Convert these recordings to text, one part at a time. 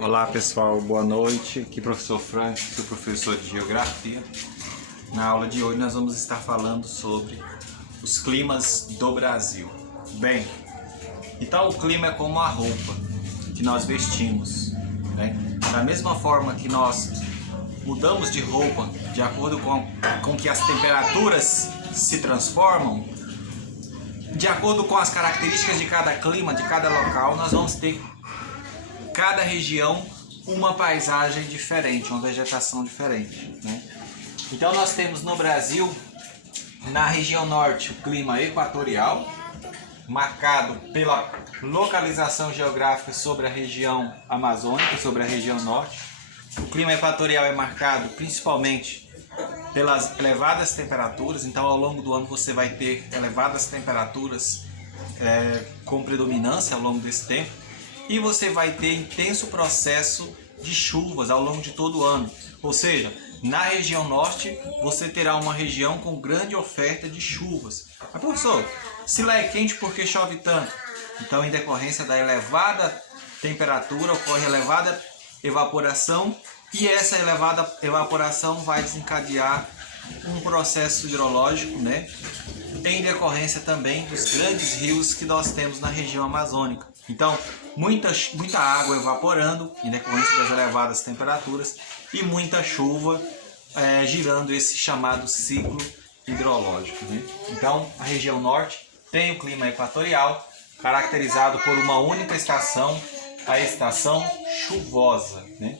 Olá pessoal, boa noite. Aqui professor Frank, sou professor de Geografia. Na aula de hoje nós vamos estar falando sobre os climas do Brasil. Bem, então o clima é como a roupa que nós vestimos, né? Da mesma forma que nós mudamos de roupa de acordo com que as temperaturas se transformam, de acordo com as características de cada clima, de cada local, nós vamos ter cada região uma paisagem diferente, uma vegetação diferente, né? Então nós temos no Brasil, na região norte, o clima equatorial, marcado pela localização geográfica sobre a região amazônica, sobre a região norte. O clima equatorial é marcado principalmente pelas elevadas temperaturas, então ao longo do ano você vai ter elevadas temperaturas com predominância ao longo desse tempo, e você vai ter intenso processo de chuvas ao longo de todo o ano. Ou seja, na região norte você terá uma região com grande oferta de chuvas. Mas professor, se lá é quente, por que chove tanto? Então, em decorrência da elevada temperatura, ocorre elevada evaporação, e essa elevada evaporação vai desencadear um processo hidrológico, né? Em decorrência também dos grandes rios que nós temos na região amazônica. Então, muita água evaporando em decorrência das elevadas temperaturas e muita chuva girando esse chamado ciclo hidrológico, né? Então, a região norte tem o clima equatorial, caracterizado por uma única estação, a estação chuvosa, né?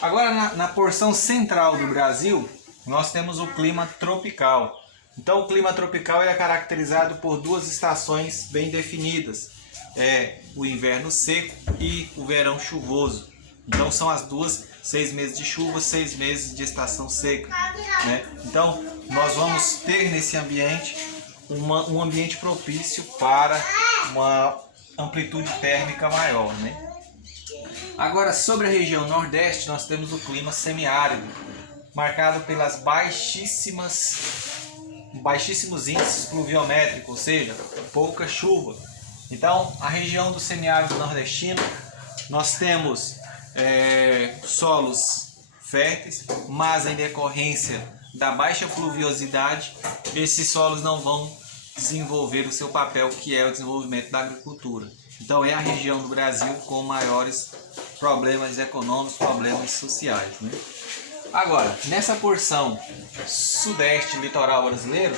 Agora, na porção central do Brasil, nós temos o clima tropical. Então, o clima tropical é caracterizado por duas estações bem definidas. O inverno seco e o verão chuvoso. Então, são as duas, 6 meses de chuva, 6 meses de estação seca, né? Então, nós vamos ter nesse ambiente um ambiente propício para uma amplitude térmica maior, né? Agora, sobre a região nordeste, nós temos o clima semiárido, marcado pelas baixíssimos índices pluviométricos, ou seja, pouca chuva. Então, a região do semiárido nordestino, nós temos solos férteis, mas em decorrência da baixa pluviosidade, esses solos não vão desenvolver o seu papel, que é o desenvolvimento da agricultura. Então, é a região do Brasil com maiores problemas econômicos, problemas sociais, né? Agora, nessa porção sudeste litoral brasileiro,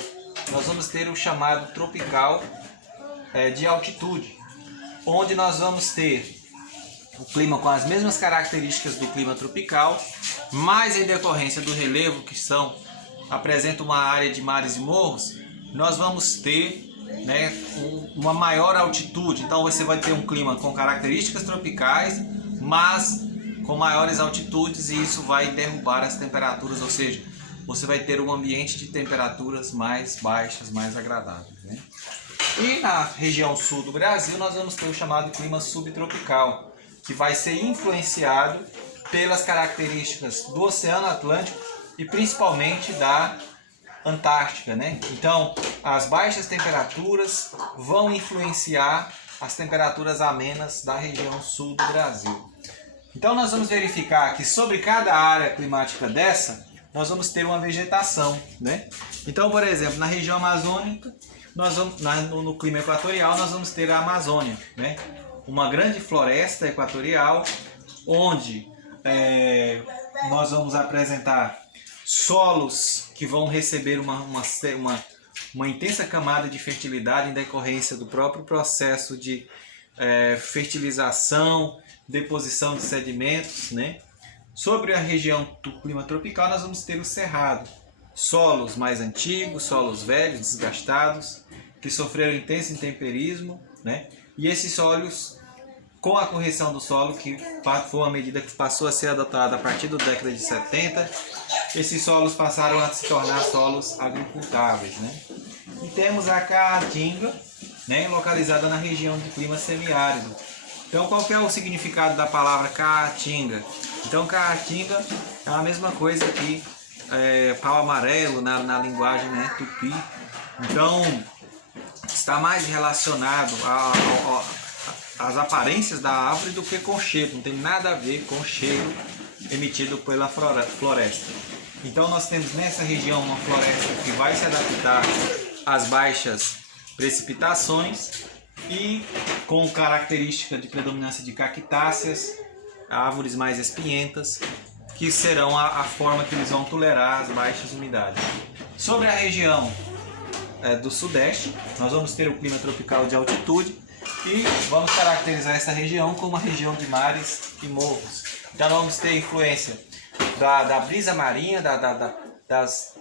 nós vamos ter o chamado tropical de altitude, onde nós vamos ter o clima com as mesmas características do clima tropical, mas em decorrência do relevo, que apresenta uma área de mares e morros, nós vamos ter, né, uma maior altitude. Então você vai ter um clima com características tropicais, mas com maiores altitudes, e isso vai derrubar as temperaturas, ou seja, você vai ter um ambiente de temperaturas mais baixas, mais agradáveis, né? E na região sul do Brasil nós vamos ter o chamado clima subtropical, que vai ser influenciado pelas características do Oceano Atlântico e principalmente da Antártica, né? Então, as baixas temperaturas vão influenciar as temperaturas amenas da região sul do Brasil. Então, nós vamos verificar que sobre cada área climática dessa, nós vamos ter uma vegetação, né? Então, por exemplo, na região amazônica, no clima equatorial, nós vamos ter a Amazônia, né? Uma grande floresta equatorial, onde nós vamos apresentar solos que vão receber uma intensa camada de fertilidade em decorrência do próprio processo de fertilização, deposição de sedimentos, né? Sobre a região do clima tropical, nós vamos ter o cerrado, solos mais antigos, solos velhos, desgastados, que sofreram intenso intemperismo, né? E esses solos, com a correção do solo, que foi uma medida que passou a ser adotada a partir da década de 70, esses solos passaram a se tornar solos agricultáveis, né? E temos a caatinga, né, localizada na região de clima semiárido. Então, qual que é o significado da palavra caatinga? Então, caatinga é a mesma coisa que pau amarelo na linguagem, né, tupi. Então, está mais relacionado as aparências da árvore do que com o cheiro. Não tem nada a ver com o cheiro emitido pela floresta. Então nós temos nessa região uma floresta que vai se adaptar às baixas precipitações e com característica de predominância de cactáceas, árvores mais espinhentas, que serão a forma que eles vão tolerar as baixas umidades. Sobre a região do sudeste, nós vamos ter o clima tropical de altitude e vamos caracterizar essa região como uma região de mares e morros. Então vamos ter influência da brisa marinha, das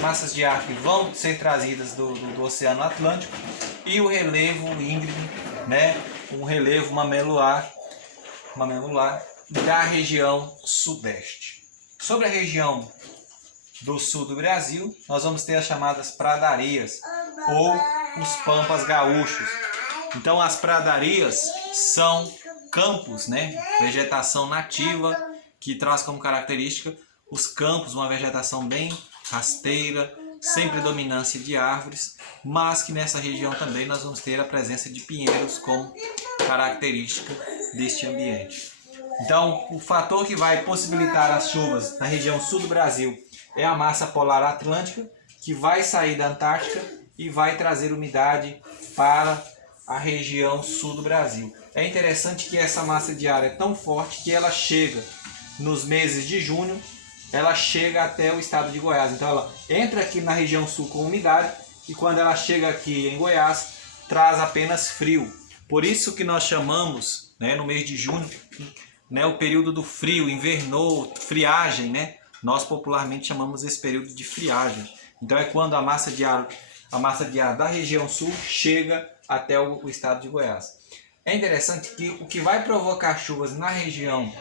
massas de ar que vão ser trazidas do Oceano Atlântico e o relevo íngreme, né? Um relevo mameluar da região sudeste. Sobre a região do sul do Brasil, nós vamos ter as chamadas pradarias ou os pampas gaúchos. Então as pradarias são campos, né? Vegetação nativa que traz como característica os campos, uma vegetação bem rasteira, sem predominância de árvores, mas que nessa região também nós vamos ter a presença de pinheiros como característica deste ambiente. Então, o fator que vai possibilitar as chuvas na região sul do Brasil é a massa polar atlântica, que vai sair da Antártica e vai trazer umidade para a região sul do Brasil. É interessante que essa massa de ar é tão forte que ela chega nos meses de junho, ela chega até o estado de Goiás. Então ela entra aqui na região sul com umidade e quando ela chega aqui em Goiás, traz apenas frio. Por isso que nós chamamos, né, no mês de junho, né, o período do frio, invernou, friagem, né? Nós popularmente chamamos esse período de friagem. Então é quando a massa de ar da região sul chega até o estado de Goiás. É interessante que o que vai provocar chuvas na região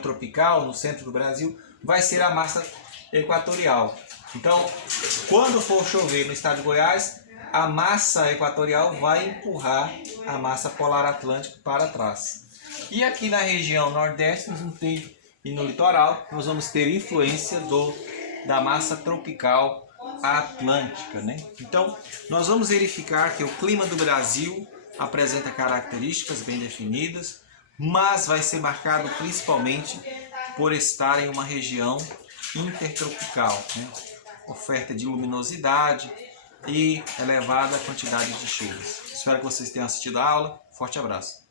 tropical, no centro do Brasil, vai ser a massa equatorial. Então, quando for chover no estado de Goiás, a massa equatorial vai empurrar a massa polar atlântica para trás. E aqui na região nordeste e no litoral, nós vamos ter influência da massa tropical atlântica, né? Então, nós vamos verificar que o clima do Brasil apresenta características bem definidas, mas vai ser marcado principalmente por estar em uma região intertropical, né? Oferta de luminosidade e elevada quantidade de chuvas. Espero que vocês tenham assistido a aula. Forte abraço.